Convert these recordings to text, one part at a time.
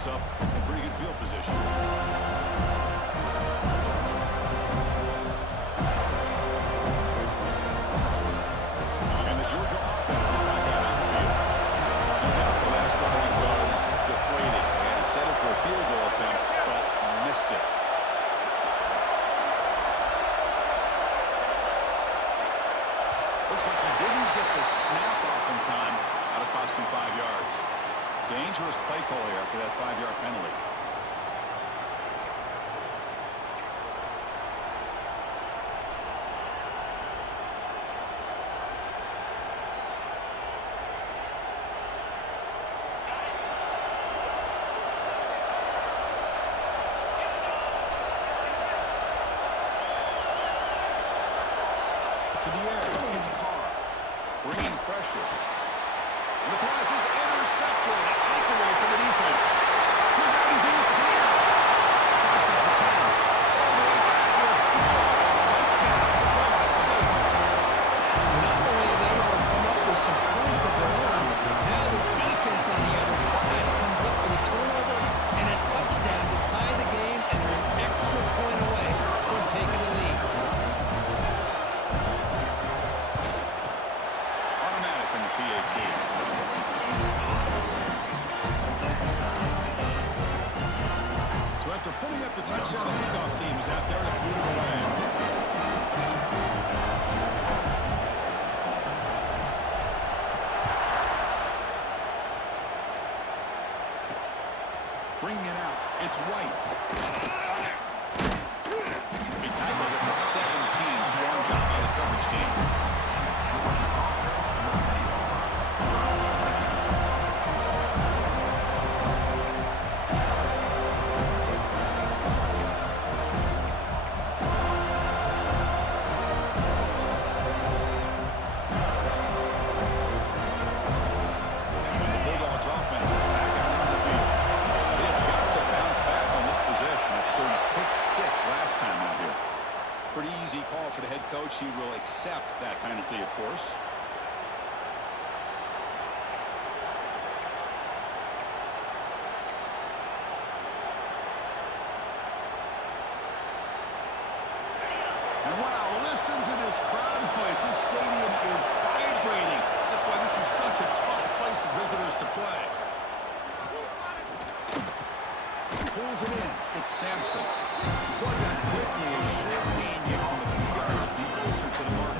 offense up in pretty good field position. And the Georgia offense is back out on the field. No doubt the last drive was deflated. They had to settle for a field goal attempt, but missed it. Looks like he didn't get the snap off in time. That'll cost him 5 yards. Dangerous play call here after that 5-yard penalty. To the air, it's Carr, bringing pressure. And the pass is intercepted. A takeaway for the defense. Look out, he's in the clear. Crosses the 10. All the way back for a score. Touchdown, Florida State. Not only are they able to come up with some points of their own, now the defense on the other side comes up with a turnover and a touchdown to tie the game, and they're an extra point away from taking the lead. Automatic in the PAT. So after putting up the touchdown, the kickoff team is out there to boot it away. Bringing it out, it's White. He tackled at the 17. Strong job by the coverage team. Pretty easy call for the head coach. He will accept that penalty, of course. And wow, listen to this crowd noise. This stadium is vibrating. That's why this is such a tough place for visitors to play. Pulls it in. It's Sampson. He's working it quickly as short gain gets them a few yards closer to the mark.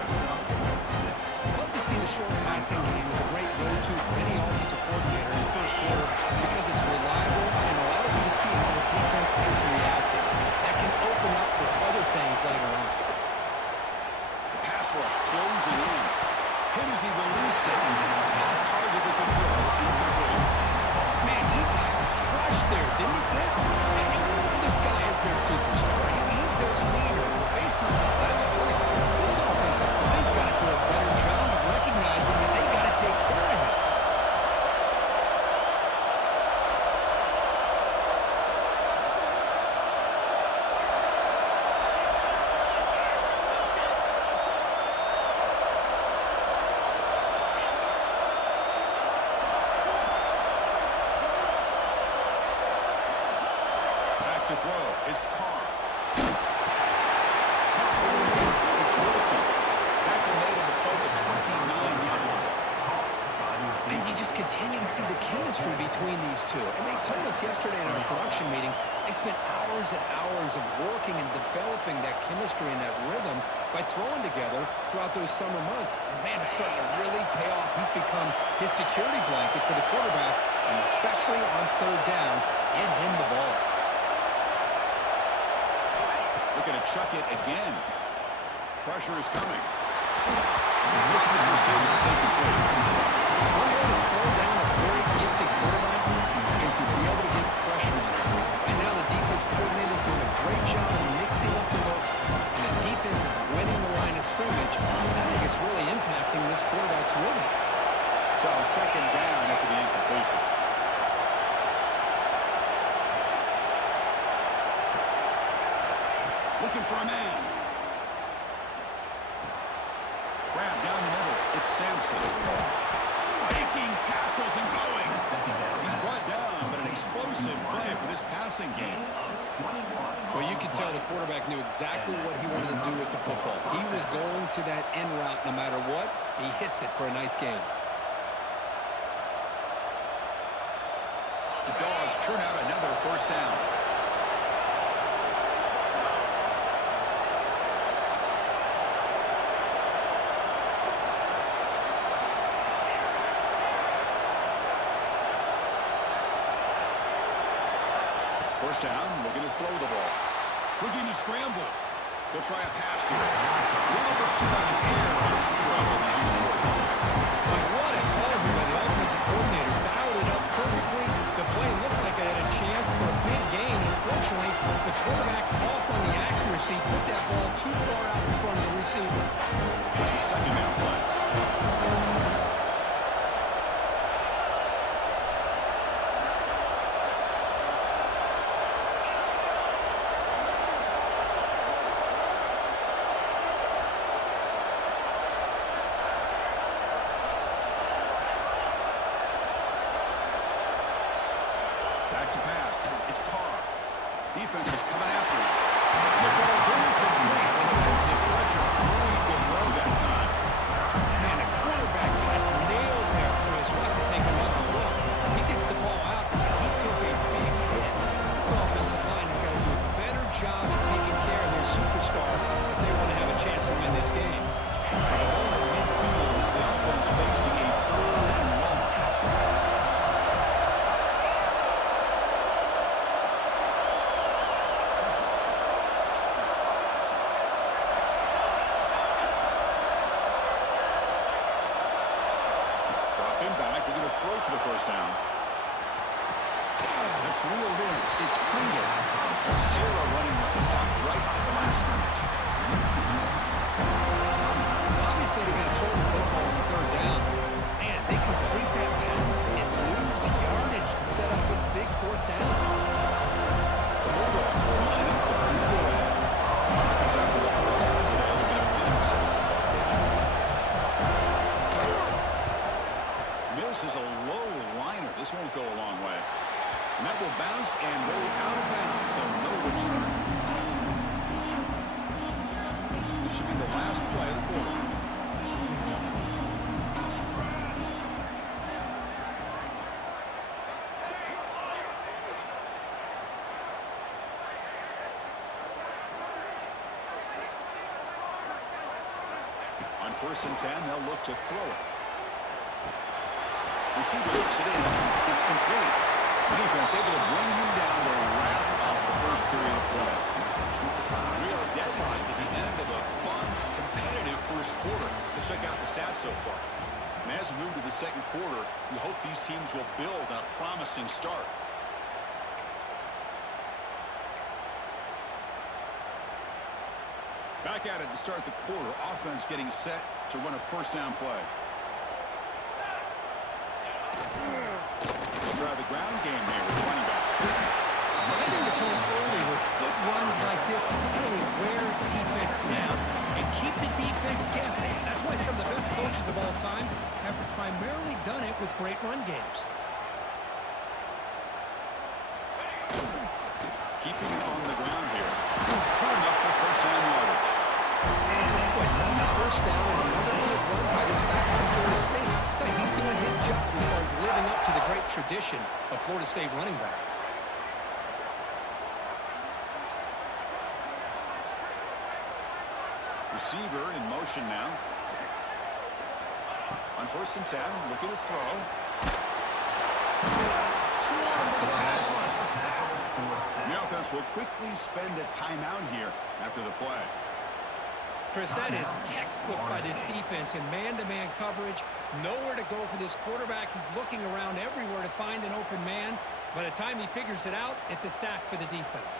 Love to see the short passing game as a great go-to for any offensive coordinator in the first quarter because it's reliable and allows you to see how the defense is reacting. That can open up for other things later on. The pass rush closing in. Hit as he released it. Off target with the throw. Incomplete. Man, he got crushed there, didn't he, Chris? And we know this guy is their superstar. He's their leader. But based on that last play, this offensive line's got to do a better job of recognizing that they got to take care of him. To throw. It's Carr. It's Wilson. Tackle made at the play the 29-yard line. And you just continue to see the chemistry between these two. And they told us yesterday in our production meeting, they spent hours and hours of working and developing that chemistry and that rhythm by throwing together throughout those summer months. And man, it's starting to really pay off. He's become his security blanket for the quarterback, and especially on third down, get him the ball. Looking to chuck it again. Pressure is coming. Missed his receiver to take the play. One way to slow down a very gifted quarterback is to be able to get pressure on him. And now the defense coordinator is doing a great job of mixing up the looks, and the defense is winning the line of scrimmage. And I think it's really impacting this quarterback's rhythm. So second down after the incompletion. Looking for a man. Grab down the middle. It's Sampson. Breaking tackles and going. He's brought down, but an explosive play for this passing game. Well, you could tell the quarterback knew exactly what he wanted to do with the football. He was going to that end route no matter what. He hits it for a nice gain. The Dogs churn out another first down. First down, looking to throw the ball. Looking to scramble. They'll try a pass here. A little bit too much air on that throw in the junior quarterback. But what a call here by the offensive coordinator. Dialed it up perfectly. The play looked like it had a chance for a big gain. Unfortunately, the quarterback off on the accuracy put that ball too far out in front of the receiver. It's the second down play. Back to pass. It's Carr. Defense is coming after him. And the ball's incomplete with offensive pressure. Great to throw that time. Man, the quarterback got nailed there, Chris. We'll have to take another look. He gets the ball out, but he took a big hit. This offensive line has got to do a better job of taking care of their superstar if they want to have a chance to win this game. So the ball in midfield. Now the offense facing a 3rd and 1. Back, they're going to throw for the first down. That's reeled in. It's Pringle. Zero running right. Stop right at the line of scrimmage. Obviously, they're going to throw the football on 3rd down. Man, they complete that pass and lose yardage to set up this big 4th down. The Bulldogs will line up to move away. Comes out for the first time today. They're going to pin it back. This is a low liner. This won't go a long way. And that will bounce and roll out of bounds, so no return. This should be the last play of the quarter. On 1st and 10, they'll look to throw it. Receiver looks it in. It's complete. The defense able to bring him down to wrap up the first period of play. We are deadlocked at the end of a fun, competitive first quarter. Let's check out the stats so far. And as we move to the second quarter, we hope these teams will build on a promising start. Back at it to start the quarter. Offense getting set to run a first down play. They'll try the ground game there with running back. Setting the tone early with good runs like this can really wear defense down and keep the defense guessing. That's why some of the best coaches of all time have primarily done it with great run games. Keeping it on the ground here. Good enough for first down yardage. Another first down and another good run by this back from Florida State. He's doing his job as far as living up to the great tradition of Florida State running backs. Receiver in motion now. On 1st and 10, looking to throw. Swarmed by the pass rush. The offense will quickly spend a timeout here after the play. Chris, that is textbook by this defense in man-to-man coverage. Nowhere to go for this quarterback. He's looking around everywhere to find an open man. By the time he figures it out, it's a sack for the defense.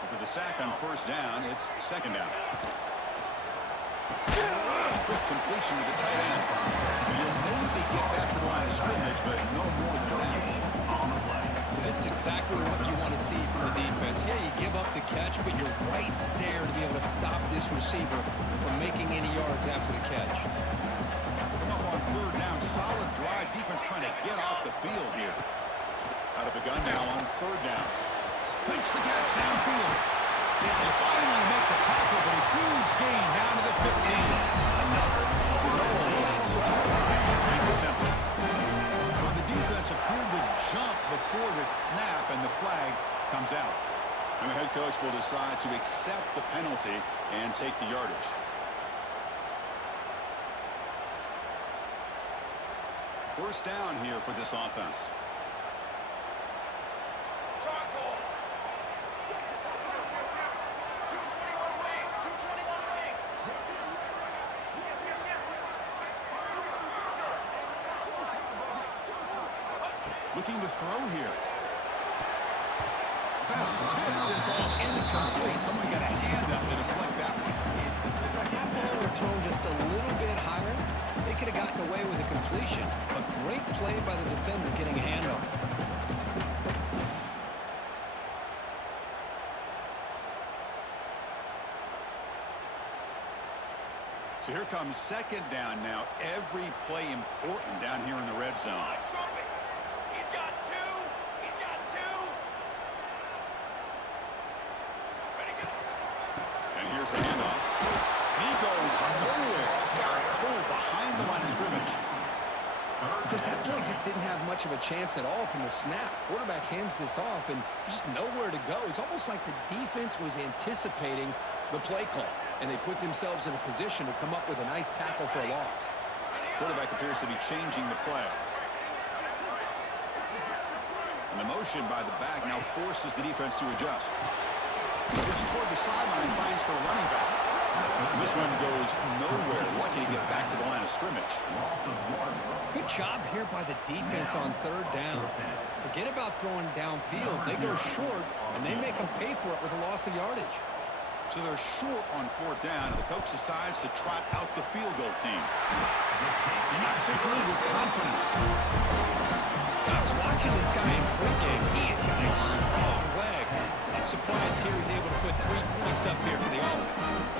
After the sack on first down, it's second down. Quick completion to the tight end. You'll maybe get back to the line of scrimmage, but no more than that. This is exactly what you want to see from the defense. Yeah, you give up the catch, but you're right there to be able to stop this receiver from making any yards after the catch. Come up on third down. Solid drive. field here. Out of the gun now on third down. Makes the catch downfield. They finally make the tackle, but a huge gain down to the 15. The goal also to the line to break the tempo. Well, the defense appeared to jump before the snap, and the flag comes out. And the head coach will decide to accept the penalty and take the yardage. First down here for this offense. Looking to throw here. Pass is tipped and falls incomplete. Someone got a hand up to deflect that one. If that ball were thrown just a little bit higher, they could have gotten away with a completion. A great play by the defender getting a handoff. So here comes second down now. Every play important down here in the red zone. He's got two. He's got two. Ready, go. And here's the handoff. And he goes nowhere. Start cold behind the line of scrimmage. Chris, that play just didn't have much of a chance at all from the snap. Quarterback hands this off, and just nowhere to go. It's almost like the defense was anticipating the play call, and they put themselves in a position to come up with a nice tackle for a loss. Quarterback appears to be changing the play. And the motion by the back now forces the defense to adjust. Looks toward the sideline, finds the running back. And this one goes nowhere. Lucky to get back to the line of scrimmage. Good job here by the defense on third down. Forget about throwing downfield. They go short, and they make them pay for it with a loss of yardage. So they're short on fourth down, and the coach decides to trot out the field goal team. He knocks it through with confidence. I was watching this guy in pregame. He has got a strong leg. I'm surprised here he's able to put 3 points up here for the offense.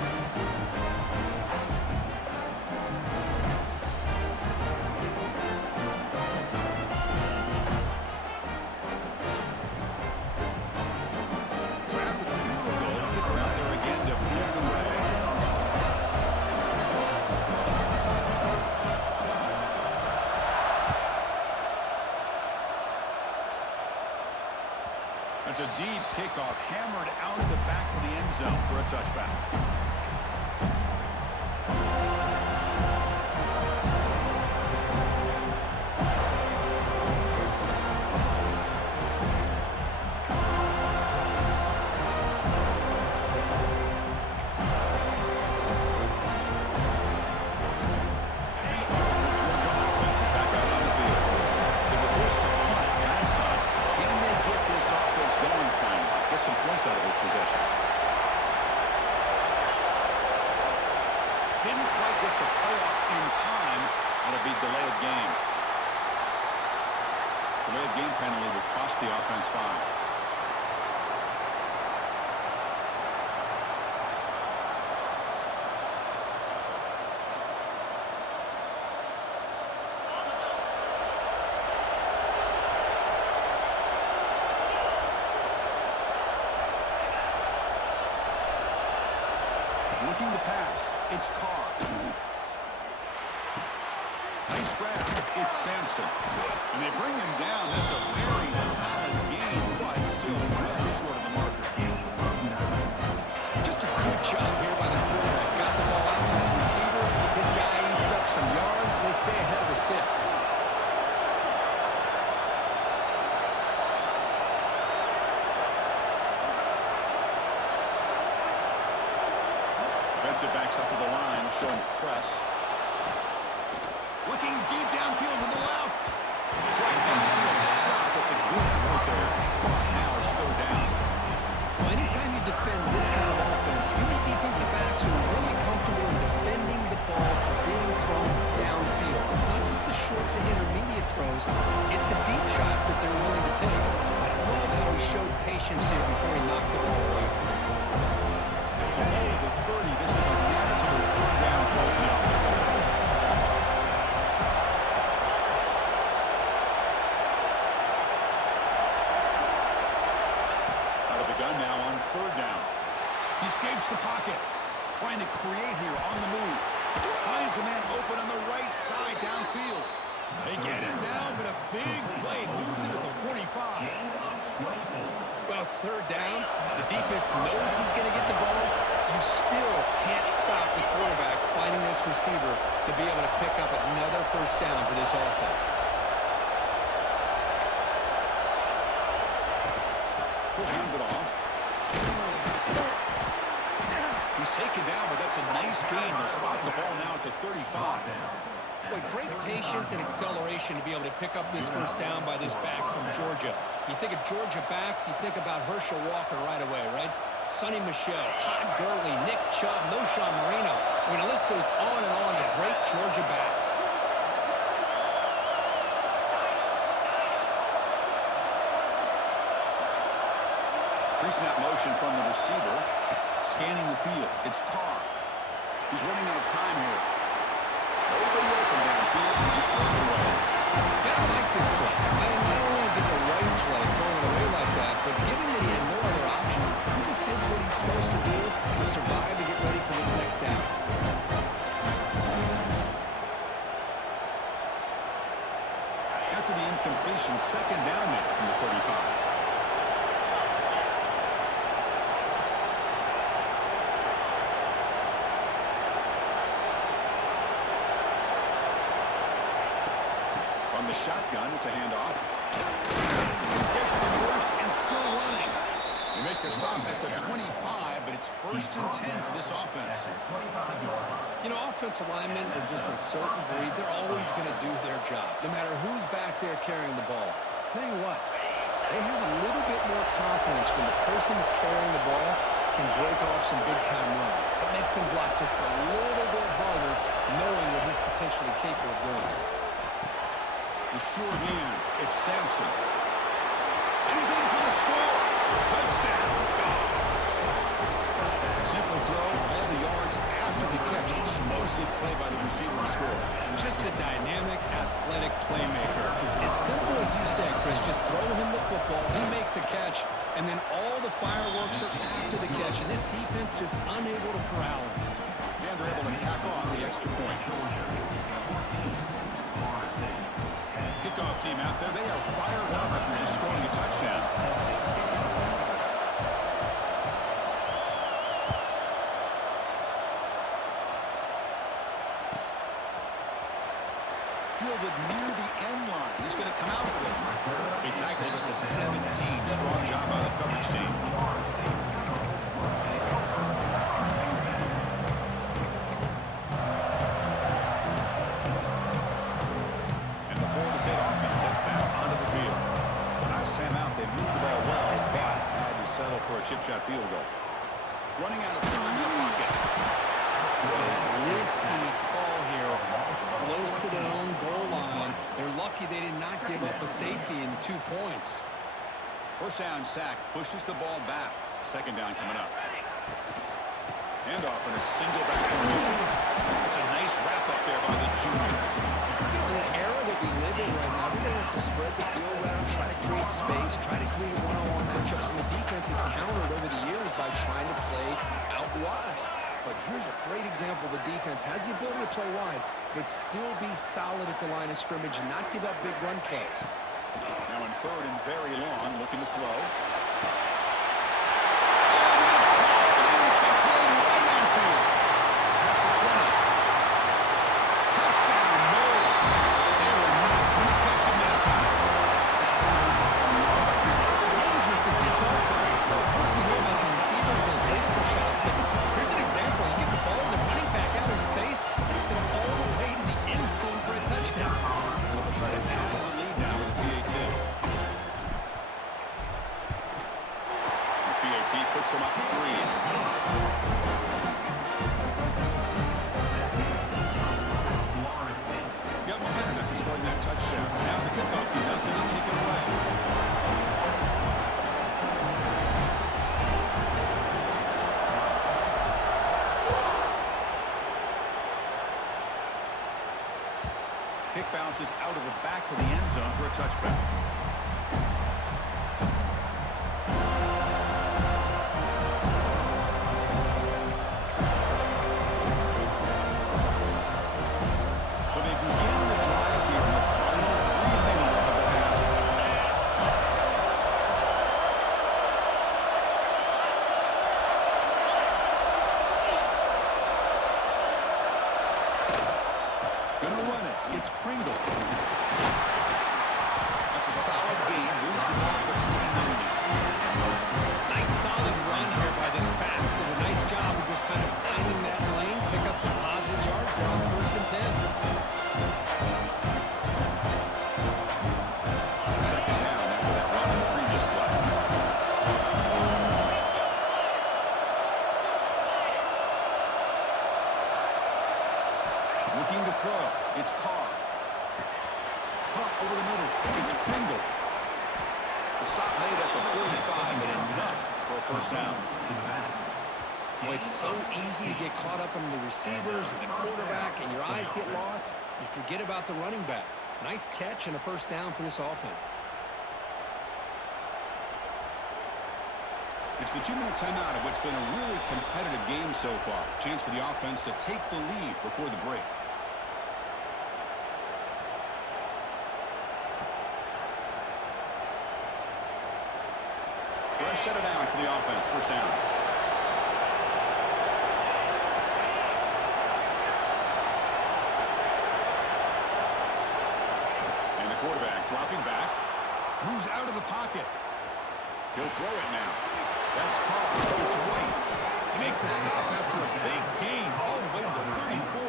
It's a deep kickoff, hammered out the back of the end zone for a touchback. Some points out of this possession. Didn't quite get the playoff in time. It'll be delay of game. Delay of game penalty will cost the offense 5. Looking to pass, it's Carr. Nice grab, it's Sampson. And they bring him down. That's a very solid game, but still well short of the marker. Just a good job here by the quarterback. Got the ball out to his receiver. His guy eats up some yards. They stay ahead of the sticks. Defensive backs up to the line, showing press. Looking deep downfield to the left. Drive downfield shot. That's a good effort there. Now it's third down. Well, anytime you defend this kind of offense, you need defensive backs who are really comfortable in defending the ball being thrown downfield. It's not just the short to intermediate throws. It's the deep shots that they're willing to take. I love how he showed patience here before he knocked the ball away. So ball to the 30. This is a manageable third down play for the offense. create here on the move. Finds a man open on the right side downfield. They get him down, but a big play moves into the 45. Well, it's third down. The defense knows he's going to get the ball. You still can't stop the quarterback finding this receiver to be able to pick up another first down for this offense. He'll hand it off. He's taken down, but that's a nice gain. They'll spot the ball now at the 35. Boy, great patience and acceleration to be able to pick up this first down by this back from Georgia. You think of Georgia backs, you think about Herschel Walker right away, right? Sonny Michel, Todd Gurley, Nick Chubb, Noshawn Marino. I mean, the list goes on and on of great Georgia backs. Pre-snap motion from the receiver. Scanning the field. It's Carr. He's running out of time here. Nobody open downfield. He just throws it away. Yeah, I like this play. I mean, not only is it the right play, throwing it away like that, but given that he had no other option, he just did what he's supposed to do to survive and get ready for this next down. After the incompletion, second down now from the 35. The shotgun, it's a handoff. Gets the first and still running. They make the stop at the 25, but it's first and 10 for this offense. You know, offensive linemen are just a certain breed. They're always going to do their job, no matter who's back there carrying the ball. I'll tell you what, they have a little bit more confidence when the person that's carrying the ball can break off some big-time runs. That makes them block just a little bit harder, knowing what he's potentially capable of doing. The sure hands, it's Sampson. And he's in for the score. Touchdown, Dogs. Simple throw, all the yards after the catch. Explosive play by the receiver to score. Just a dynamic, athletic playmaker. As simple as you said, Chris, just throw him the football, he makes a catch, and then all the fireworks are after the catch, and this defense just unable to corral him. And they're able to tack on the extra point. Kickoff team out there. They are fired up after just scoring a touchdown. Fielded near the end line. He's going to come out with it. They tackled at the 17. Strong job by the coverage team. For a chip shot field goal. Running out of time in the pocket. Risky call here. Close to their own goal line. They're lucky they did not give up a safety in 2 points. First down sack pushes the ball back. Second down coming up. Handoff in a single back formation. It's a nice wrap up there by the junior. You know, in the era that we live in right now, everybody wants to spread the field around, try to create space, try to create one-on-one matchups, and the defense has countered over the years by trying to play out wide. But here's a great example. The defense has the ability to play wide, but still be solid at the line of scrimmage and not give up big run plays. Now in third and very long, looking to throw. Puts him up 3. Got momentum after scoring that touchdown. Now the kickoff team out there to kick it away. Kick bounces out of the back of the end zone for a touchback. Gonna run it. It's Pringle. That's a solid gain. Moves the ball to the 29 now. Nice solid run here by this back. Did a nice job of just kind of finding that lane, pick up some positive yards there on 1st and 10. Second down after that run on the previous play. Looking to throw. It's Carr. Caught over the middle. It's Pringle. The stop made at the 45, but enough for a first down. Well, it's so easy to get caught up in the receivers and the quarterback, and your eyes get lost. You forget about the running back. Nice catch and a first down for this offense. It's the 2-minute timeout of what's been a really competitive game so far. Chance for the offense to take the lead before the break. Fresh set of downs for the offense. First down. And the quarterback dropping back. Moves out of the pocket. He'll throw it now. That's Carr. It's White. They make the stop after a big gain all the way to the 34.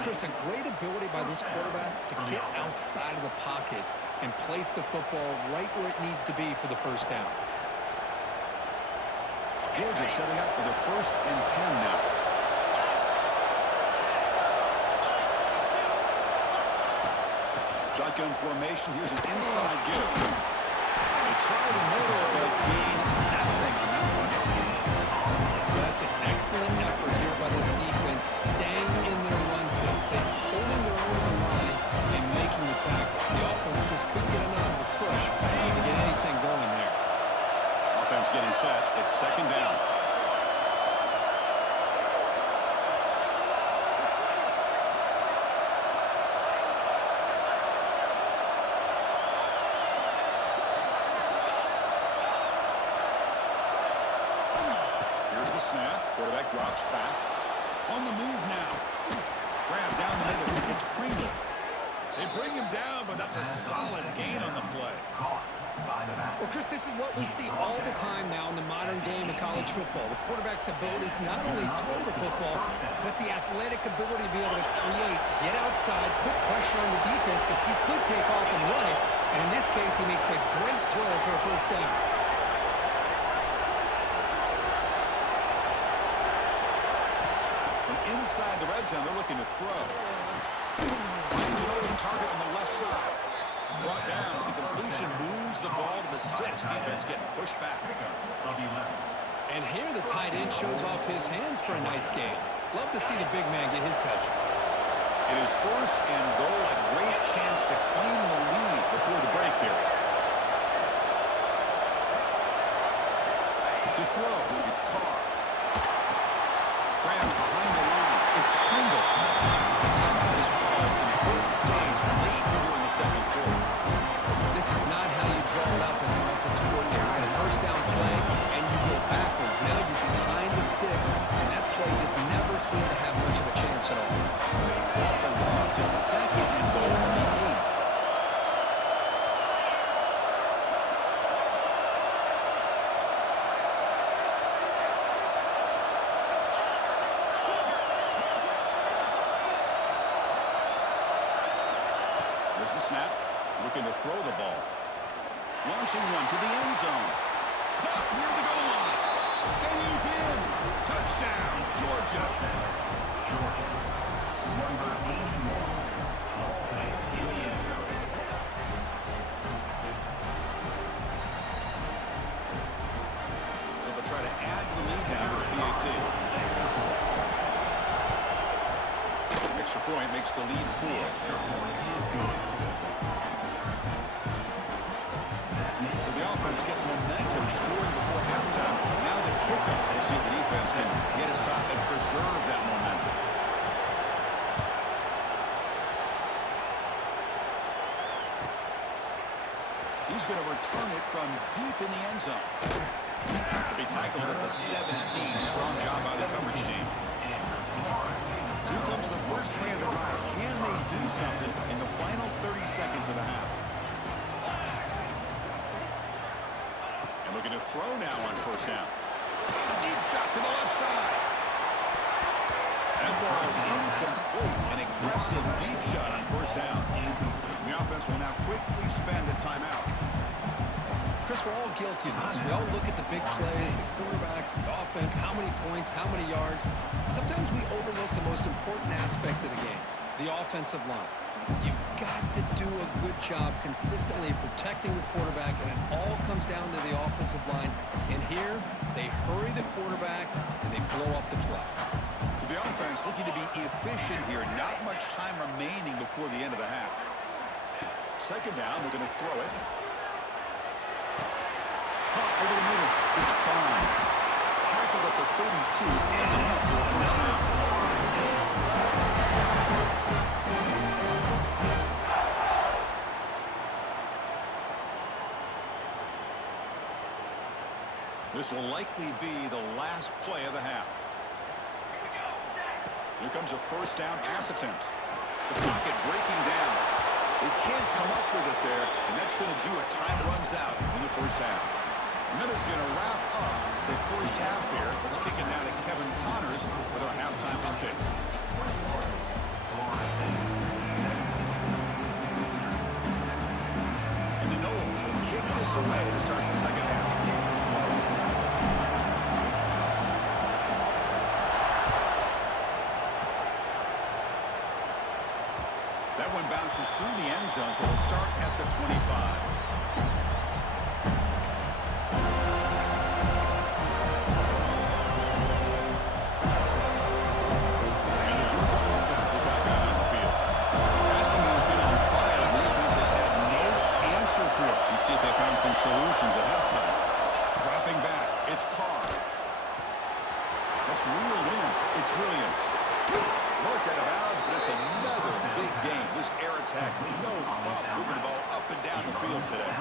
Chris, a great ability by this quarterback to get outside of the pocket and place the football right where it needs to be for the first down. Georgia setting up for the 1st and 10 now. Shotgun formation. Here's an inside give. They try the middle, but gain nothing on that one. That's an excellent effort here by this defense, staying in their run phase. They're holding their own on the line and making the tackle. The offense just couldn't get enough of a push to get anything going there. Offense getting set. It's second down. Snap. Quarterback drops back. On the move now. Grab down the middle. It's Pringle. They bring him down, but that's a solid gain on the play. Well, Chris, this is what we see all the time now in the modern game of college football. The quarterback's ability to not only throw the football, but the athletic ability to be able to create, get outside, put pressure on the defense, because he could take off and run it. And in this case, he makes a great throw for a first down. Inside the red zone, they're looking to throw. Finds an open target on the left side. Brought down, but the completion moves the ball to the 6. Defense getting pushed back. And here the tight end shows off his hands for a nice gain. Love to see the big man get his touches. It is 1st and goal. A great chance to claim the lead before the break here. To throw, it's Carr. Grab behind the line. It's Pringle. The timeout is called. Important stage late here in the second quarter. This is not how you draw it up as an offensive coordinator. In a first down play, and you go backwards. Now you're behind the sticks, and that play just never seemed to have much of a chance at all. So off the loss, it's second and goal from the 8. There's the snap. Looking to throw the ball. Launching one to the end zone. Caught near the goal line. And he's in. Touchdown, Georgia. So they'll try to add to the lead now with the PAT. Extra point makes the lead 4. So the offense gets momentum scoring before halftime. Now the kickoff. We'll see if the defense can get a stop and preserve that momentum. He's going to return it from deep in the end zone. To be tackled at the 17. Strong job by the coverage team. So here comes the first play of the drive. of the half. And looking to throw now on first down. A deep shot to the left side. That ball is incomplete. An aggressive deep shot on first down. The offense will now quickly spend a timeout. Chris, we're all guilty of this. We all look at the big plays, the quarterbacks, the offense, how many points, how many yards. Sometimes we overlook the most important aspect of the game, the offensive line. You've got to do a good job consistently protecting the quarterback, and it all comes down to the offensive line. And here, they hurry the quarterback, and they blow up the play. So the offense looking to be efficient here. Not much time remaining before the end of the half. Second down, we're going to throw it. Over the middle, it's Bond. Tackled at the 32. That's enough for a first down. This will likely be the last play of the half. Here comes a first down pass attempt. The pocket breaking down. They can't come up with it there, and that's going to do it. Time runs out in the first half. Miller's going to wrap up the first half here. Let's kick it now to Kevin Connors with our halftime update. And the Knowles will kick this away to start the second half. That one bounces through the end zone, so it'll start at the 25. See if they found some solutions at halftime. Dropping back, it's Carr. That's reeled in. It's Williams. Worked out of bounds, but it's another big game. This air attack, no problem moving the ball up and down the field today.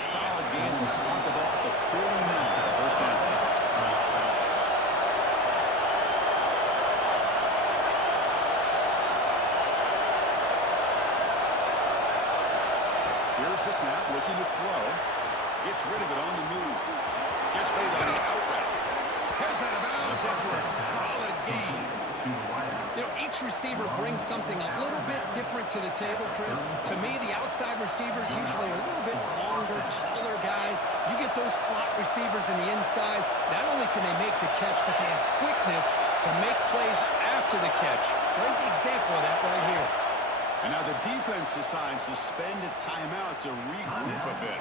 Solid game and spot the ball at the 49. First down. Here's the snap, looking to throw. Gets rid of it on the move. Gets made on the out route. Heads out of bounds after a solid game. You know, each receiver brings something a little bit different to the table, Chris. To me, the outside receivers usually are a little bit longer, taller guys. You get those slot receivers in the inside, not only can they make the catch, but they have quickness to make plays after the catch. Great example of that right here. And now the defense decides to spend a timeout to regroup a bit.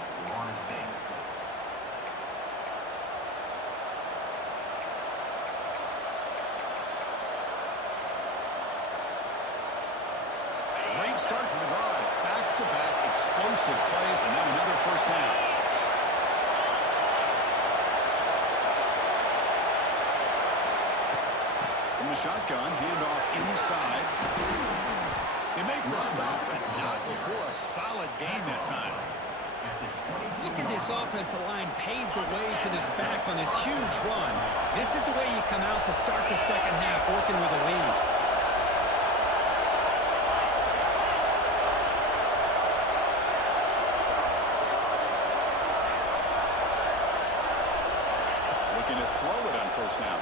Great start for the drive. Back-to-back explosive plays, and now another first down. From the shotgun, handoff inside. They make the stop, but not before a solid game that time. Look at this offensive line paved the way for this back on this huge run. This is the way you come out to start the second half, working with a lead. Looking to throw it on first down.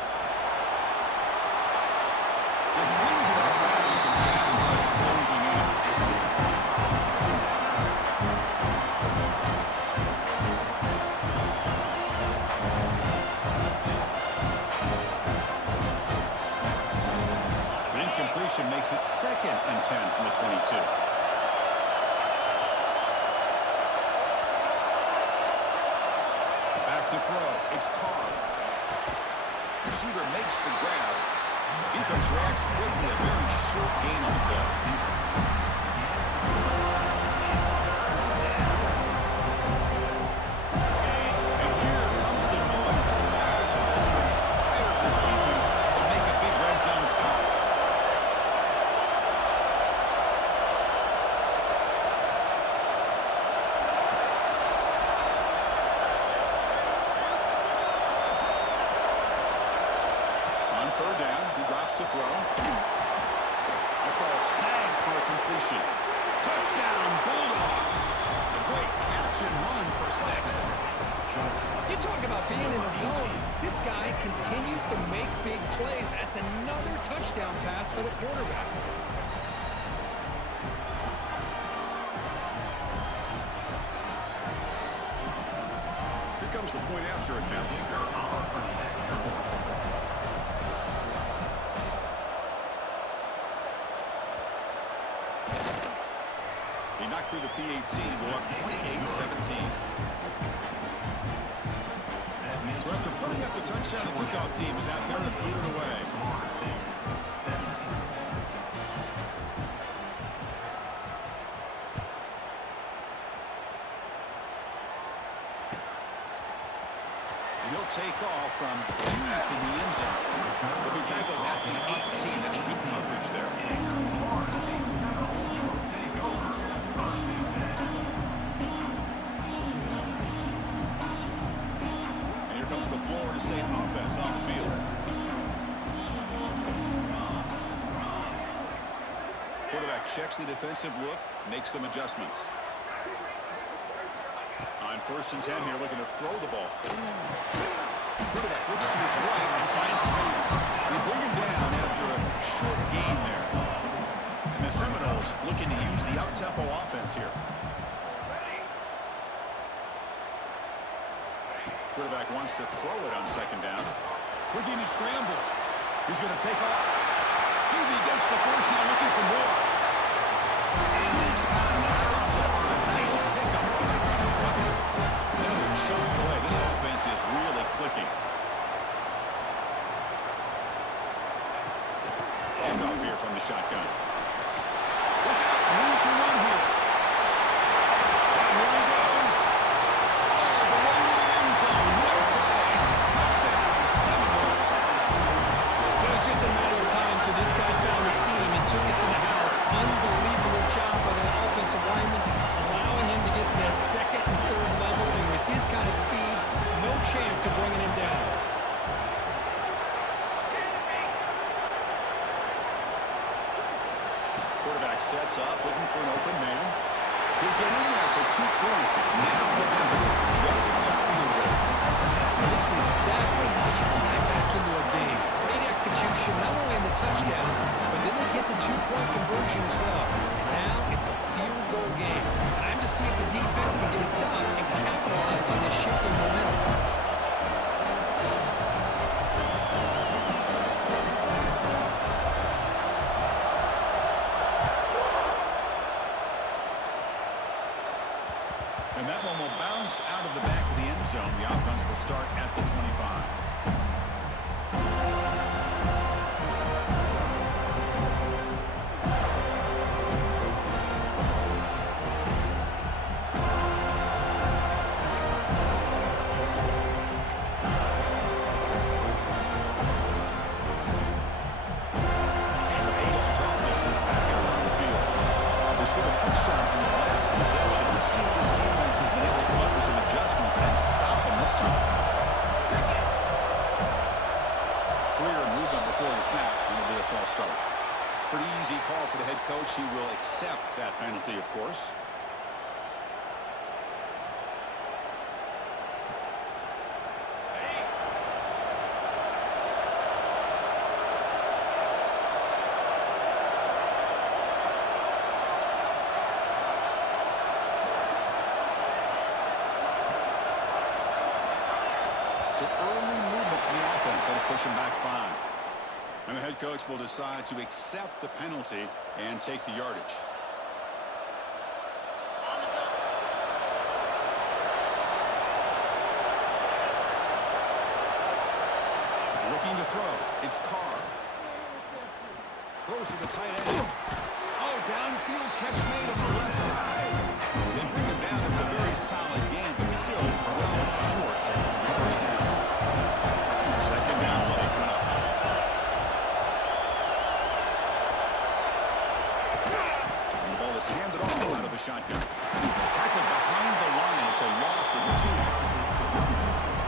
This flings it out of bounds and pass rush closing in. The incompletion makes it 2nd and 10 from the 22. Back to throw. It's Carr. Receiver makes the grab. Defense reacts quickly. A very short gain on the play. And here comes the noise. This crowd is trying to inspire this defense to make a big red zone stop. On third down, he drops to throw. That ball snagged for a completion. Touchdown, Bulldogs. about being in the zone. This guy continues to make big plays. That's another touchdown pass for the quarterback. Here comes the point after attempt. He knocked through the P18 to go up 28-17. So after putting up the touchdown, the kickoff team is out there to boot it away. And he'll take off from deep in the end zone. He'll be tackled at the 18. That's good coverage there. Florida State offense on the field. Quarterback checks the defensive look, makes some adjustments. On 1st and 10 here, looking to throw the ball. Quarterback looks to his right and finds his man. They bring him down after a short gain there. And the Seminoles looking to use the up-tempo offense here. Quarterback wants to throw it on 2nd down. Looking to scramble. He's going to take off. He gets the first, now looking for more. Scoops out of bounds after a nice pickup on the running. Another choke play. This offense is really clicking. Handoff here from the shotgun. Look out, room to run here. And here he goes. Oh, the way to the end zone. What a play. Touchdown, Seminoles. It was just a matter of time till this guy found the seam and took it to the house. Unbelievable job by the offensive lineman, allowing him to get to that 2nd and 3rd level, and with his kind of speed, no chance of bringing him down. Quarterback sets up, looking for an open man. He'll get in there for 2 points. Now the deficit just a field goal. This is exactly how you climb back into a game. Great execution, not only in the touchdown, but then they get the 2-point conversion as well. And now it's a field goal game. Time to see if the defense can get a stop and capitalize on this shift in momentum. And that one will bounce out of the back of the end zone. The offense will start at the 25. Pretty easy call for the head coach. He will accept that penalty, of course. So early movement from the offense and push him back 5. And the head coach will decide to accept the penalty and take the yardage. Looking to throw. It's Carr. Throws to the tight end. Oh, downfield catch made on the left side. They bring him down. It's a very solid game, but still well short of the first down. 2nd down play coming up. Handed off out of the shotgun. Tackled behind the line. It's a loss of 2.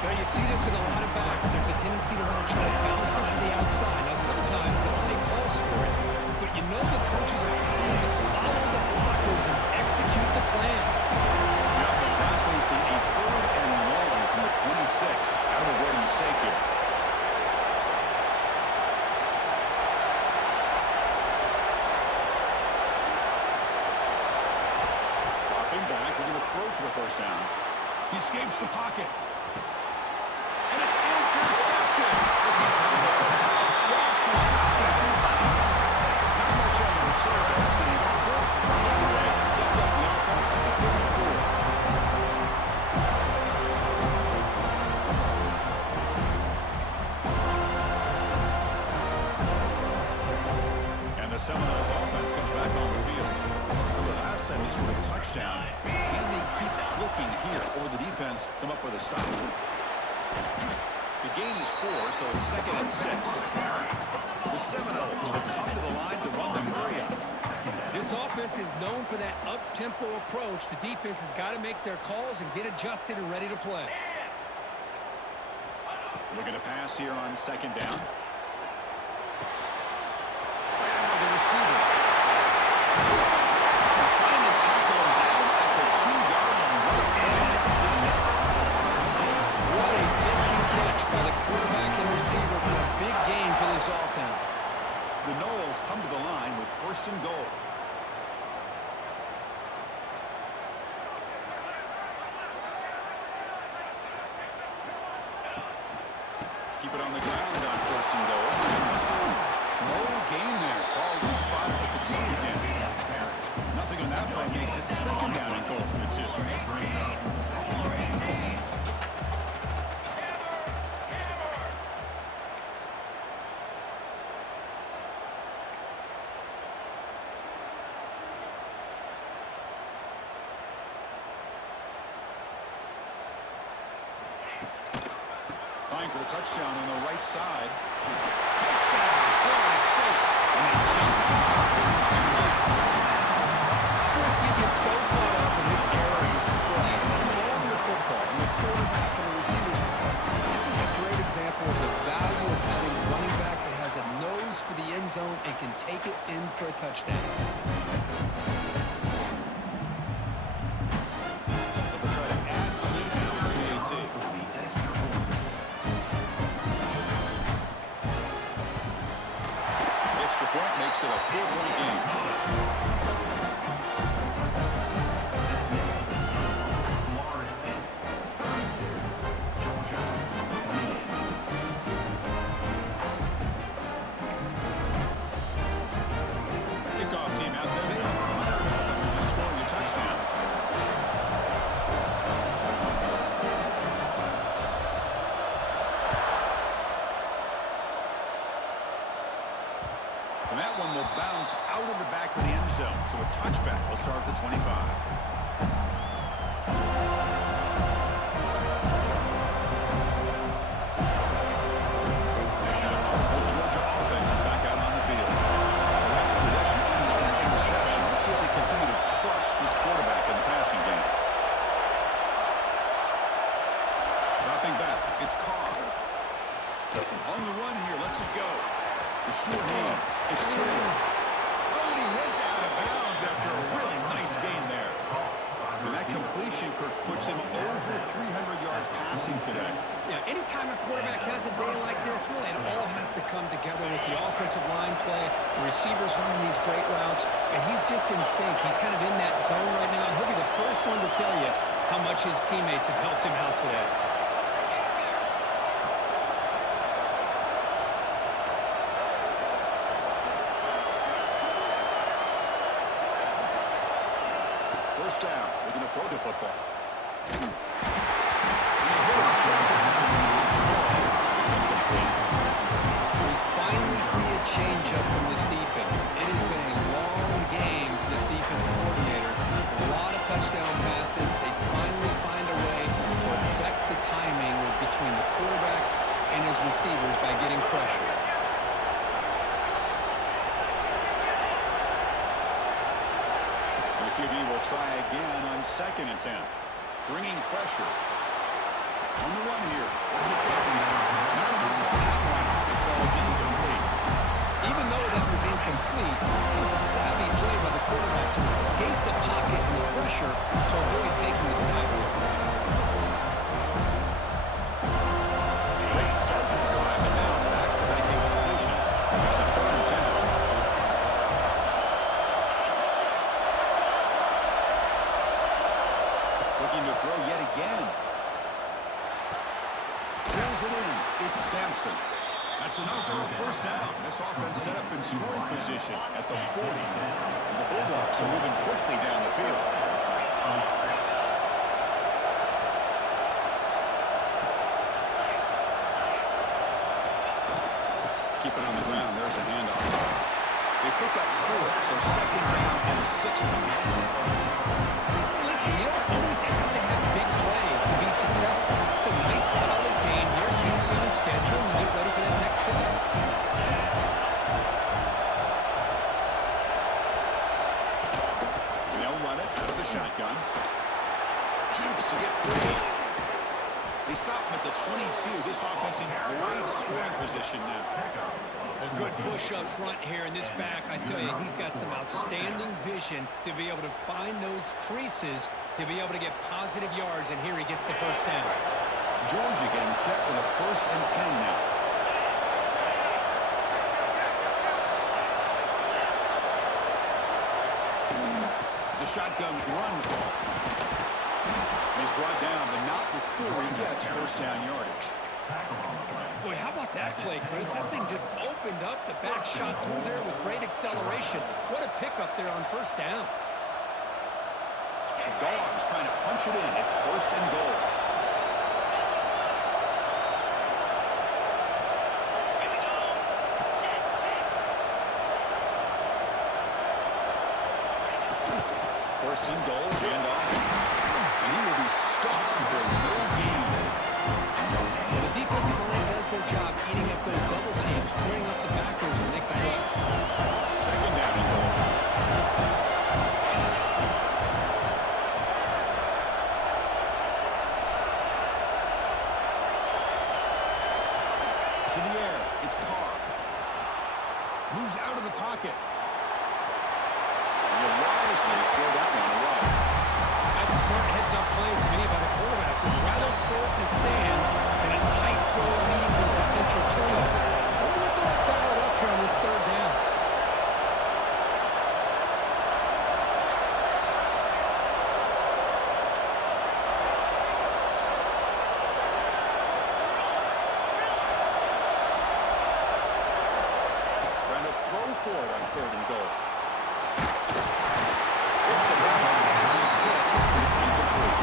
Now you see this with a lot of backs. There's a tendency to want to try to bounce it to the outside. Now sometimes the line calls for it, but you know the coaches are telling them to follow the blockers and execute the plan. The offense now facing a 3rd and long from the 26. the first down. He escapes the pocket. And it's intercepted. As he threw the ball across his body. Not much on the return, but that's an important takeaway. Sets up the offense at the 34. And the Seminoles offense comes back on the field. Remember last time they scored a touchdown. Can they keep clicking here, or the defense come up with a stop? The gain is 4, so it's 2nd and 6. The Seminoles will come to the line to run the hurry up. This offense is known for that up-tempo approach. The defense has got to make their calls and get adjusted and ready to play. Looking to pass here on 2nd down. And with the receiver. And finally tackle him down at the 2-yard line. What a completion. What a pitch and catch by the quarterback and receiver for a big gain for this offense. The Noles come to the line with 1st and goal. Keep it on the ground on 1st and goal. No gain there. Ball respotted at the 2 again. Nothing on that play makes it 2nd down and goal for the 2. Trying for the touchdown on the right side. Touchdown, Florida State. And they jump on top here in the second half. Chris, we get so caught up in this era of display. Throwing the football and the quarterback and the receivers. This is a great example of the value of having a running back that has a nose for the end zone and can take it in for a touchdown. They'll try to add a lead now for PAT. Extra point makes it a 4-point game. Kickoff team out there. They are fired up after just scoring a touchdown. And that one will bounce out of the back of the end zone. So a touchback will start at the 25. And the powerful Georgia offense is back out on the field. The last possession ended in an interception. Let's see if they continue to trust this quarterback in the passing game. Dropping back, it's Carr. On the run here, lets it go. The short hands, it's Taylor. Oh, and he heads out of bounds after a really nice game there. And that completion, Kirk, puts him over 300 yards passing today. Yeah, anytime a quarterback has a day like this, really, it all has to come together with the offensive line play, the receivers running these great routes, and he's just in sync. He's kind of in that zone right now, and he'll be the first one to tell you how much his teammates have helped him out today. First down, we're going to throw the football. And he hit him just as he releases the ball. It's incomplete. We finally see a change-up from this defense. It has been a long game for this defensive coordinator. A lot of touchdown passes. They finally find a way to affect the timing between the quarterback and his receivers by getting pressure. The QB will try again on 2nd and 10. Bringing pressure. On the run here. Let's it go. Not enough on that one. It falls incomplete. Even though that was incomplete, it was a savvy play by the quarterback to escape the pocket and the pressure to avoid taking the sack. They start with the drive, and now back-to-back incompletions. Makes it 3rd and 10. Looking to again. Pulls it in. It's Sampson. That's enough for a first down. This offense set up in scoring position at the 40. And the Bulldogs are moving quickly down the field. Keep it on the ground. There's a handoff. They pick up 4, so second down and 6 coming. Hey, listen, you don't always have to have big plays to be successful. It's a nice, solid game here. Keeps you on schedule and you get ready for that next play. They'll run it out of the shotgun. Jukes to get free. They stop him at the 22. This offense in great scoring position now. A good push up front here in this back. I tell you, he's got some outstanding vision to be able to find those creases, to be able to get positive yards, and here he gets the first down. Georgia getting set with a 1st and 10 now. It's a shotgun run call. He's brought down, but not before he gets first down yardage. Boy, how about that play, Chris? That thing just opened up the back shot through there with great acceleration. What a pickup there on first down. The Dogs trying to punch it in. It's 1st and goal. First and goal, handoff. And he will be stuffed for no gain. Well, the defensive line does their job eating up those double teams, freeing up the backers and make the play. Second down and goal. To the air, it's Carr. Moves out of the pocket. You wisely throw that one away. That's a smart heads-up play to me by the quarterback. Would rather throw it in the stands than a tight throw leading to a potential turnover. Wonder what they'll dial up here on this third down. Trying to throw for it on 3rd and goal. It's the ball as he's hit, but it's incomplete.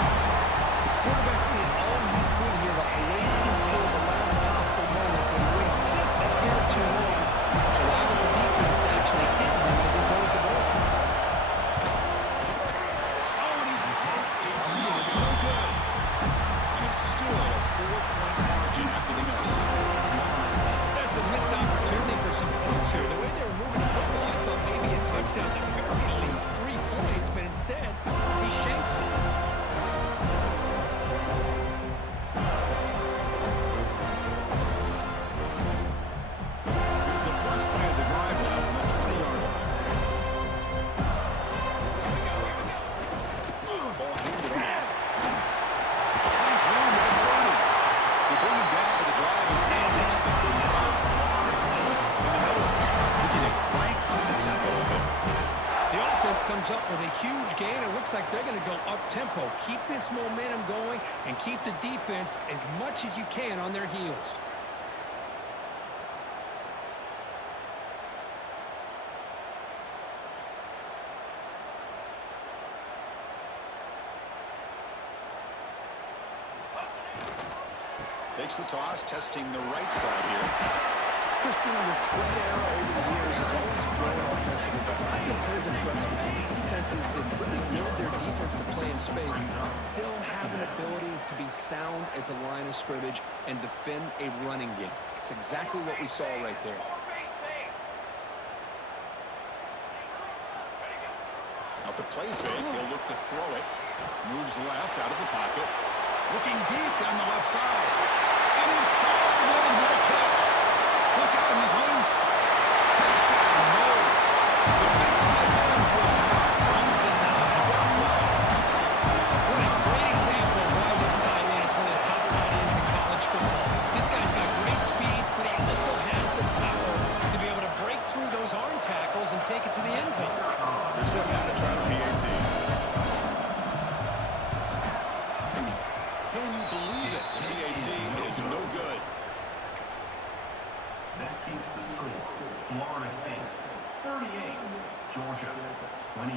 The quarterback did all he could here to wait until the last possible moment, but he waits just a hair too long, which allows the defense to actually hit him as he throws the ball. Oh, and he's off target. It's no good. And it's still a 4-point margin after the miss. That's a missed opportunity for some points here. The way they were moving the football, I thought maybe a touchdown, at the very least 3 points, but instead, he shanks it. Here's the first play of the drive now from the 20-yard line. Ball handed off. Finds room to the 30. They bring him down, but the drive is ended. It's the 35. In the Millers, looking to crank up the tempo a bit. The offense comes up with a huge gain. It looks like they're going to go up-tempo. Keep this momentum going and keep the defense as much as you can on their heels. Takes the toss, testing the right side here. Christian, the spread era over the years has always grown offensively, but I've been always impressed with defenses that really build their defense to play in space, still have an ability to be sound at the line of scrimmage and defend a running game. It's exactly what we saw right there. Off the play fake, he'll look to throw it. Moves left out of the pocket. Looking deep down the left side. And it's Hardman with a catch. Look out, he's loose. Touchdown, Mills. The big tight end will not be denied. What a play. What a great example of why this tight end is one of the top tight ends in college football. This guy's got great speed, but he also has the power to be able to break through those arm tackles and take it to the end zone. They're setting out to try the PAT. Georgia, 28.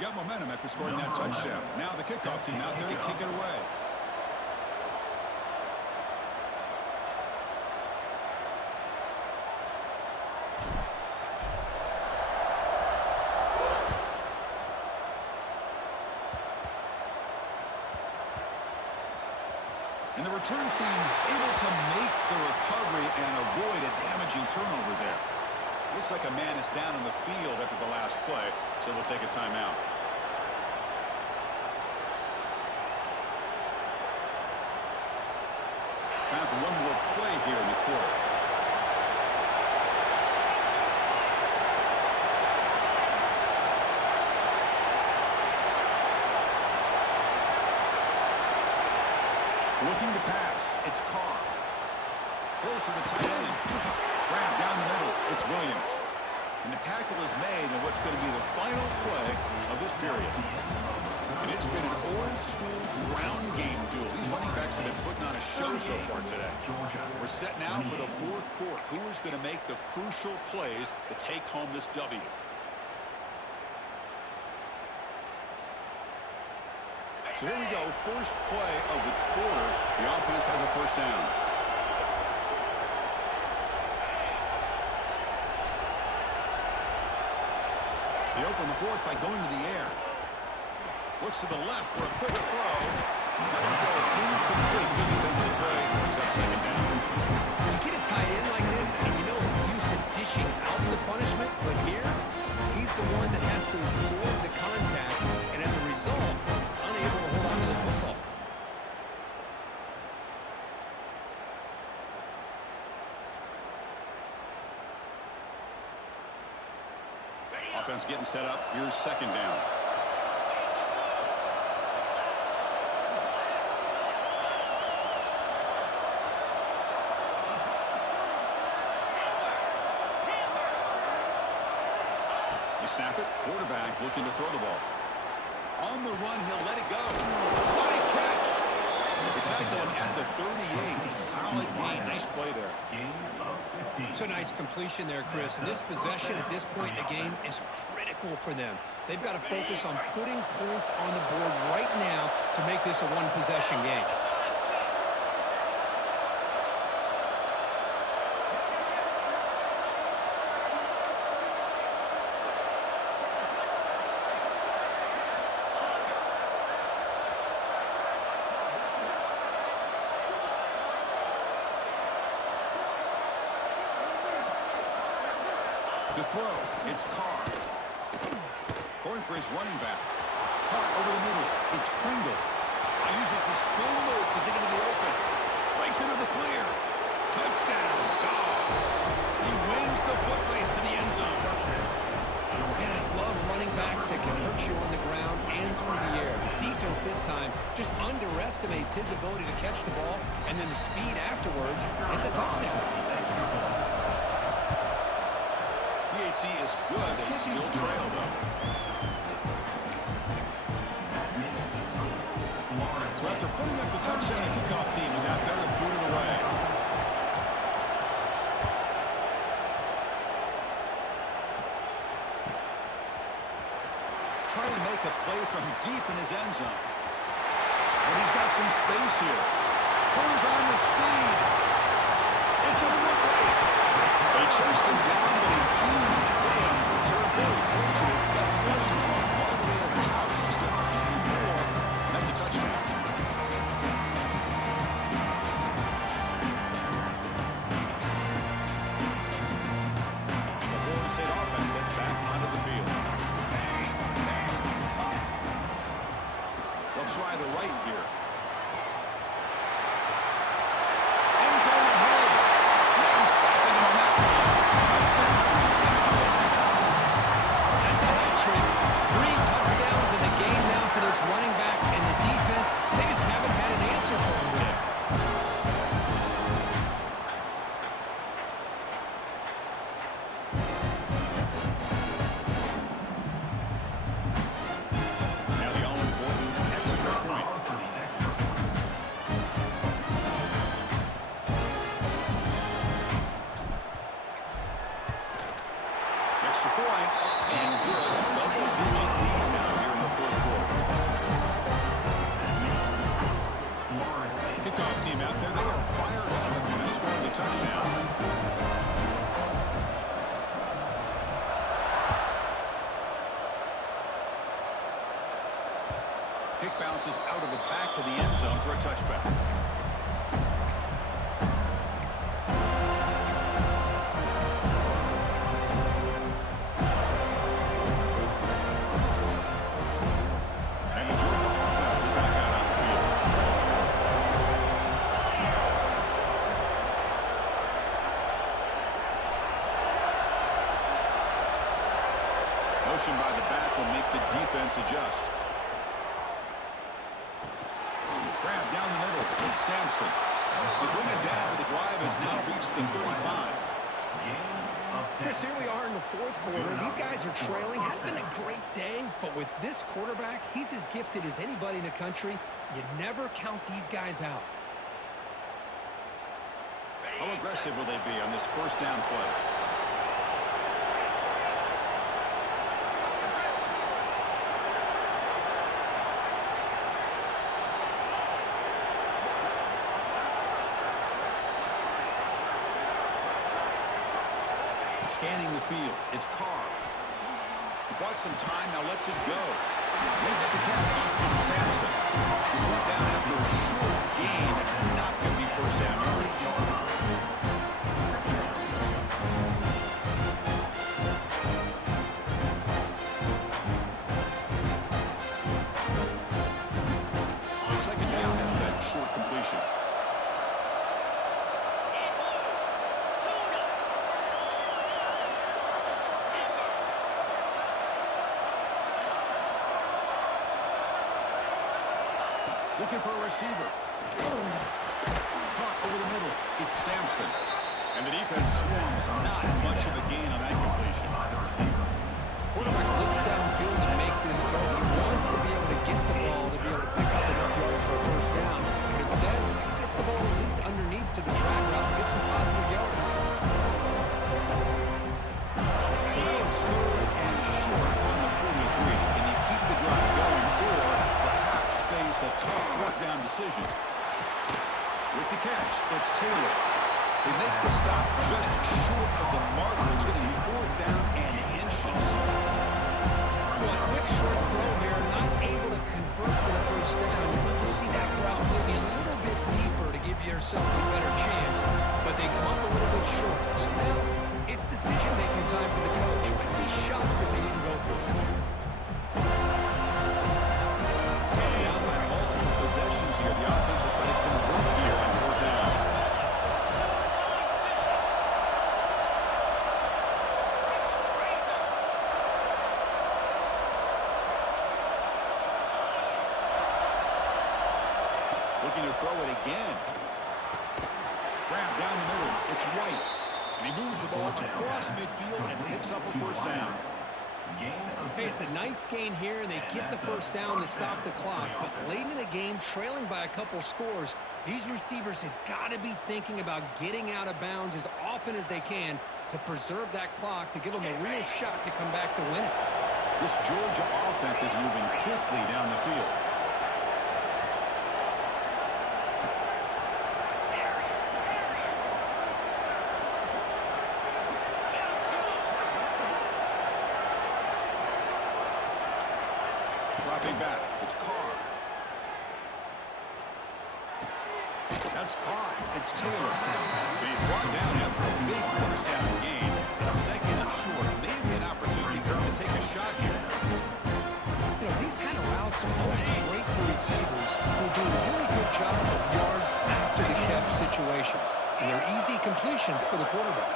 Got momentum after scoring that touchdown. Now the kickoff team out there to kick it away. And the return team able to make the recovery and avoid a damaging turnover there. Looks like a man is down in the field after the last play, so we'll take a timeout. Time for one more play here in the quarter. Looking to pass. It's Carr. Close to the tight end. Grab down the middle. It's Williams. And the tackle is made in what's going to be the final play of this period. And it's been an old-school ground game duel. These running backs have been putting on a show so far today. We're set now for the fourth quarter. Who is going to make the crucial plays to take home this W? So here we go, first play of the quarter. The offense has a first down. They open the fourth by going to the air. Looks to the left for a quick throw. That one falls incomplete. Good defensive play. Brings up second down. You get a tight end like this, and you know he's used to dishing out the punishment, but here, he's the one that has to absorb the contact, and as a result, he's unable to hold on to the football. Offense getting set up. Here's second down. Snap it. Quarterback looking to throw the ball. On the run, he'll let it go. What a catch! They tackle him at the 38. Solid gain. Nice play there. It's a nice completion there, Chris. And this possession at this point in the game is critical for them. They've got to focus on putting points on the board right now to make this a one-possession game. To throw, it's Carr. Going for his running back. Carr over the middle. It's Pringle. Uses the spin move to get into the open. Breaks into the clear. Touchdown, Dogs. He wins the foot race to the end zone. And I love running backs that can hurt you on the ground and through the air. The defense this time just underestimates his ability to catch the ball, and then the speed afterwards, it's a touchdown. PHC is good. They still trail, though. So after putting up the touchdown, the kickoff team is out there to boot it away. Trying to make a play from deep in his end zone. And he's got some space here. Turns on the speed. It's a foot race. They chase him down, but a huge play on the return. Very fortunate. That wasn't all the way to the house. Just a bit more. That's a touchdown. The Florida State offense heads back onto the field. They'll try the right here. End zone ahead. No stopping him on that one. Touchdown, Sounds. That's a hat trick. 3 touchdowns in the game now for this running back, and the defense, they just haven't had an answer for him today. Now the all-important extra point. extra point. Up and good. Double-digit lead now here in the fourth quarter. Kickoff team out there. They are fired up after just scoring the touchdown. Kick bounces out of the back of the end zone for a touchback. And the Georgia offense is back out on the field. Motion by the back will make the defense adjust. Grab down the middle. It's Sampson. They bring it down, but the drive has now reached the 35. Chris, here we are in the fourth quarter. These guys are trailing. Hasn't been a great day, but with this quarterback, he's as gifted as anybody in the country. You never count these guys out. How aggressive will they be on this first down play? Scanning the field. It's Carr. He bought some time, now lets it go. Makes the catch. It's Sampson. He's brought down after a short gain. It's not going to be first down yardage. On second down after that short completion. Looking for a receiver. Caught over the middle. It's Sampson. And the defense swarms. Not much of a gain on that completion. Quarterback looks downfield to make this throw. He wants to be able to get the ball to be able to pick up enough yards for a first down. But instead, he gets the ball at least underneath to the drag route and gets some positive yards. So now it's third and short from the 43. Can you keep the drive going or perhaps face a tough fourth down decision? With the catch, it's Taylor. They make the stop just short of the marker. It's going to be fourth down and inches. Well, a quick short throw here, not able to convert for the first down. You want to see that route maybe a little bit deeper to give yourself a better chance, but they come up a little bit short. So now it's decision-making time for the coach. I'd be shocked if they didn't go for it. So down by multiple possessions here. The offense will try to convert here on fourth down. Looking to throw it again. Grab down the middle. It's White. And he moves the ball across midfield and picks up a first down. Hey, it's a nice gain here, and they get the first down to stop the clock. But late in the game, trailing by a couple scores, these receivers have got to be thinking about getting out of bounds as often as they can to preserve that clock, to give them a real shot to come back to win it. This Georgia offense is moving quickly down the field. Dropping back, it's Carr. That's Carr. It's Taylor. He's brought down after a big first down gain. A second and short. Maybe an opportunity for him to take a shot here. You know, these kind of routes are always great for receivers who do a really good job of yards after the catch situations. And they're easy completions for the quarterback.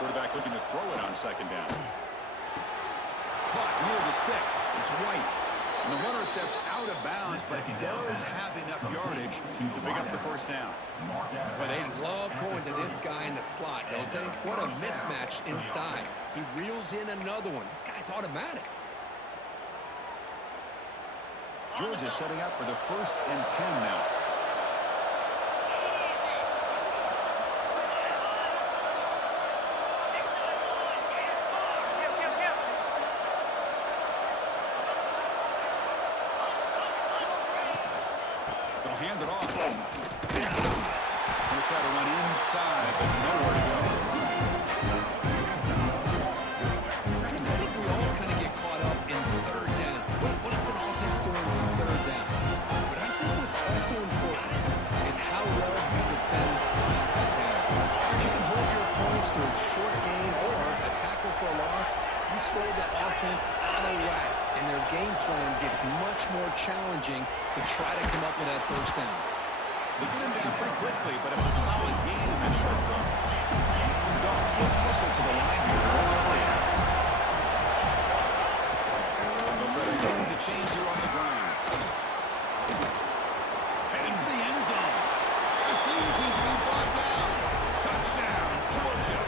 Quarterback looking to throw it on second down. Caught near the sticks. It's White. And the runner steps out of bounds, but does have enough yardage to pick up the first down. Well, they love going to this guy in the slot, don't they? What a mismatch inside. He reels in another one. This guy's automatic. Georgia setting up for the 1st and 10 now. Hand it off. Going to try to run inside, but nowhere to go. Chris, I think we all kind of get caught up in 3rd down. What is an offense going on 3rd down? But I think what's also important is how well you defend 1st down. If you can hold your opponents to a short gain or a tackle for a loss, you throw the offense out of whack, and their game plan gets much more challenging to try to come up with that 1st down. They get him down pretty quickly, but it's a solid gain in that short run. The Dogs will hustle to the line here. They'll try to move the chains here on the ground. Heading for the end zone. Refusing to be brought down. Touchdown, Georgia.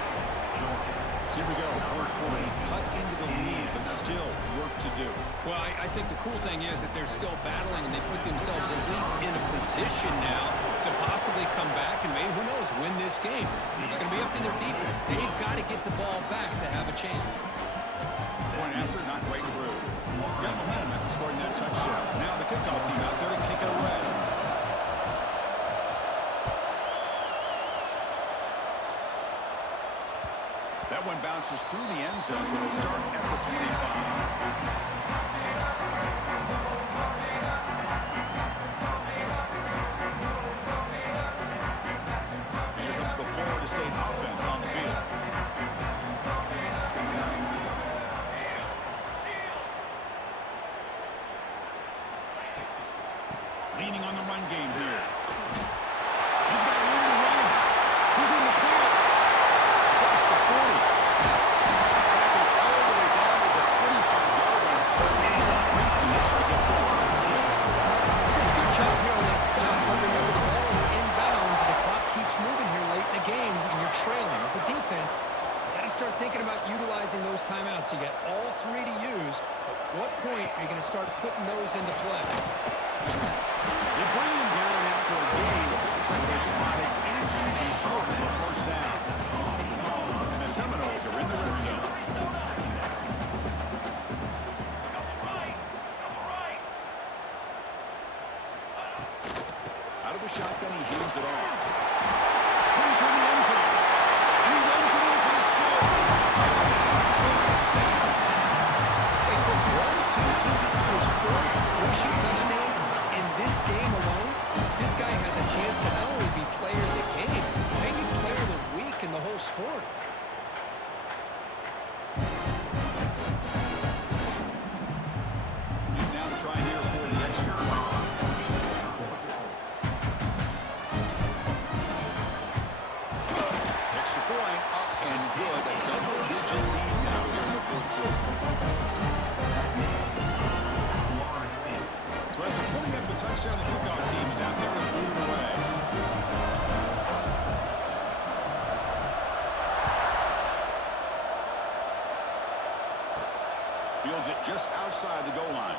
So here we go, 4th quarter. They've cut into the lead, but still work to do. Well, I think the cool thing is that they're still battling, and they put themselves at least in a position now to possibly come back and maybe, who knows, win this game. It's going to be up to their defense. They've got to get the ball back to have a chance. Point after, not right through. Got momentum after scoring that touchdown. Now the kickoff team out there to kick it away. That one bounces through the end zone, so it'll start at the 25. Here comes the Florida State offense on the field. Leaning on the run game here. He's got room to run. Who's in the clear? Across the 40. Tackle all the way down to the 25-yard line. So in a great position to get points. Just good job here on that stop. But remember, the ball is inbounds, and the clock keeps moving here late in the game, and you're trailing. As a defense, you got to start thinking about utilizing those timeouts. You got all 3 to use. At what point are you going to start putting those into play? They bring him down after a game. Looks like they spotted inch short of the 1st down. And the Seminoles are in the red zone. Out of the shotgun, he hands it off. Brings her in the end zone. And he runs it in for the score. Touchdown, Florida State. Hey, Chris, 1, 2, 3. This is his 4th rushing touchdown in this game alone. This guy has a chance to not only be player of the game, maybe player of the week in the whole sport. Now to try here for the extra point. Extra point up and good. A double-digit lead now here in the 4th quarter. So after putting up the touchdown, the kickoff team is out there and moving away. Fields it just outside the goal line.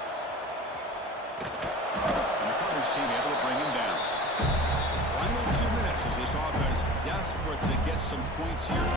And the coverage team able to bring him down. Final 2 minutes as this offense desperate to get some points here.